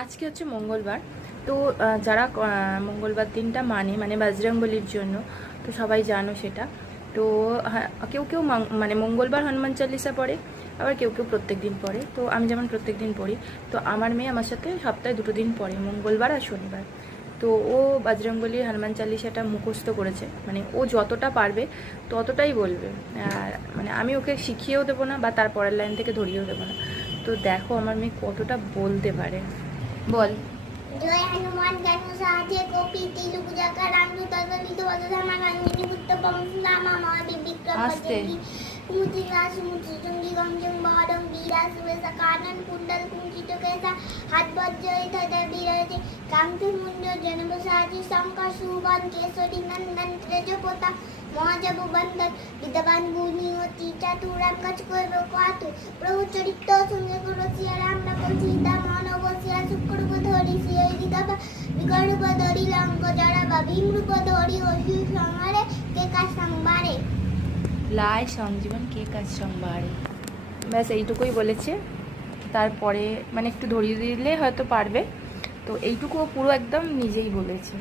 আজকে হচ্ছে মঙ্গলবার। তো যারা মঙ্গলবার দিনটা মানে বজরংবলির জন্য, তো সবাই জানো সেটা। তো কেউ কেউ মানে মঙ্গলবার হনুমান চালিসা পড়ে, আবার কেউ কেউ প্রত্যেক দিন পড়ে। তো আমি যেমন প্রত্যেক দিন পড়ি, তো আমার মেয়ে আমার সাথে সপ্তাহে 2 দিন পড়ে, মঙ্গলবার আর শনিবার। তো ও বজরংবলির হনুমান চালিসাটা মুখস্থ করেছে, মানে ও যতটা পারবে ততটাই বলবে। আর মানে আমি ওকে শিখিয়েও দেবো না বা তার পরের লাইন থেকে ধরিয়েও দেবো না। তো দেখো আমার মেয়ে কতটা বলতে পারে। বল। জয় হনুমান জ্ঞান সাহায্যে কপিতি লুকুজাকা রামদূত তদলিত বদধামা গাঙ্গিনী পুত্র পমসুনামা মহাবীর বিক্রম বজরঙ্গী মুচিরাস মুচিচুঙ্গি গঞ্জং বহরং বীরা সুবেসা কানন কুণ্ডল কুঞ্চিত কেসা হাত বজ্রয়িত বিরাজে কান্তি মুঞ্জ জনব সাহায্যে শঙ্কর সুবন কেশরী নন্দন ত্রেজপতা মহাজবু বন্দন বিদ্যবান গুণী অতি চাতুরাম কাজ করবে কাতু প্রভু চরিত্র সঙ্গে করো সিয়া রাম লক্ষ্মণ সীতা মানব সিয়া শুক্রূপ ধরি সিয়া গীতাবা বিকরূপ ধরি লঙ্ক জড়াবা ভীমরূপ ধরি অসু সংহারে কে কাজ সংবারে লাই সংজীবন কে কাজ সংবারে। ব্যাস এইটুকুই বলেছে। তারপরে মানে একটু ধরিয়ে দিলে হয়তো পারবে। তো এইটুকু পুরো একদম নিজেই বলেছে।